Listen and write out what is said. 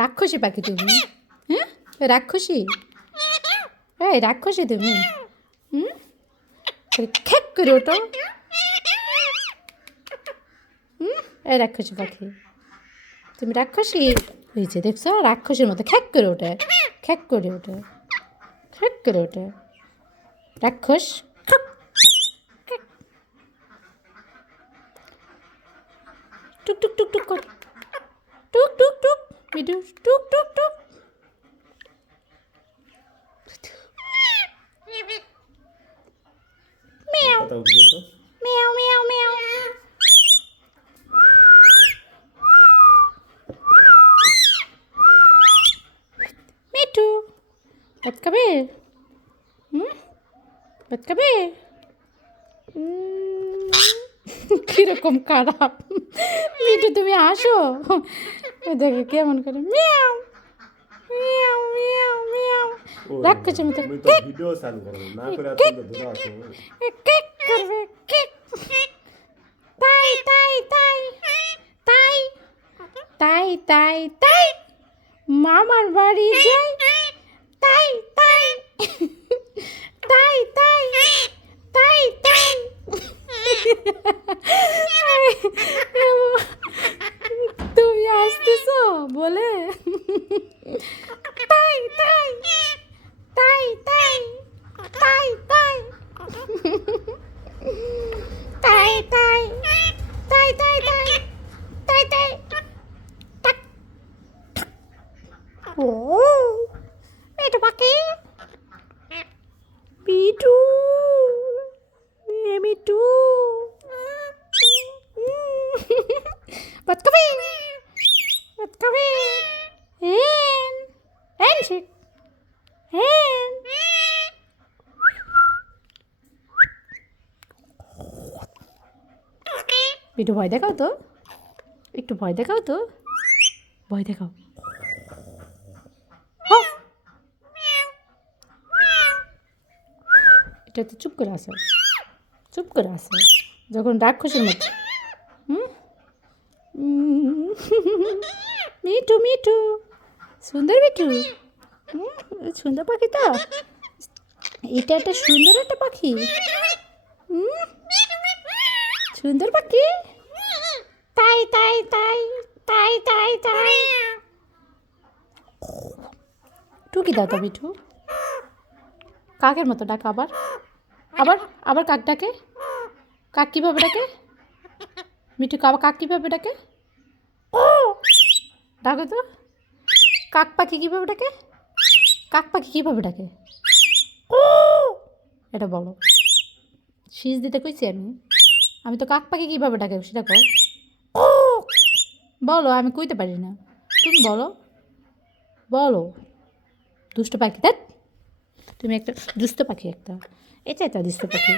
রাক্ষসী পাখি তুমি, হ্যাঁ রাক্ষসী, এই রাক্ষসী তুমি, খ্যাক করে ওঠো, এই রাক্ষসী পাখি তুমি রাক্ষসী হয়েছে, দেখছো রাক্ষসীর মতো খ্যাক করে ওঠে, খ্যাক করে ওঠে, খ্যাক করে ওঠে রাক্ষস। টুক টুক টুক টুক কর, টুক টুক টুক মিঠু, টুক টুক টুক। মিয়াও মিয়াও মিয়াও মিয়াও। মিঠু ভাত খাবে, ভাত খাবে, কিরকম খারাপ। মিঠু তুমি আসো, দেখে কেমন করে মিয়াও মিয়াও মিয়াও মিয়াও রাক্ষসের মতো ভিডিও চালু করো না করে কেক করবে, কেক। তাই তাই তাই তাই তাই তাই তাই মামার বাড়ি যাই, তাই তাই তাই তাই তাই তাই। তুমি আসতেছো বলে, তাই তাই তাই তাই তাই তাই তাই তাই তাই তাই তাই তাই তাই। ও মিঠু পাখি, মিঠু মিঠু ভাত খাবে, ভাত খাবে, হেন হেন শেখ হেন। একটু ভয় দেখাও তো, একটু ভয় দেখাও তো, ভয় দেখাও। এটা তো চুপ করে আসে, চুপ করে আসে যখন রাক্ষসের মতো। মিঠু মিঠু সুন্দর মিঠু, সুন্দর পাখি তো, এটা একটা সুন্দর একটা পাখি, সুন্দর পাখি। তাই তাই তাই তাই তাই তাই। টুকি দাও তো মিঠু, কাকের মতো ডাক, আবার আবার আবার কাক ডাকে, কাক কীভাবে ডাকে মিঠু, কাক কীভাবে ডাকে, ও ডাকে তো, কাক পাখি কীভাবে ডাকে, কাক পাখি কীভাবে ডাকে, ও এটা বলো, শীষ দিতে কইছি আমি তো কাক পাখি কীভাবে ডাকে সেটা কও, ও বলো, আমি কইতে পারি না, তুমি বলো, বলো। দুষ্ট পাখি, দেখ তুমি একটা দুষ্ট পাখি, একটা এটা একটা দুষ্ট পাখি।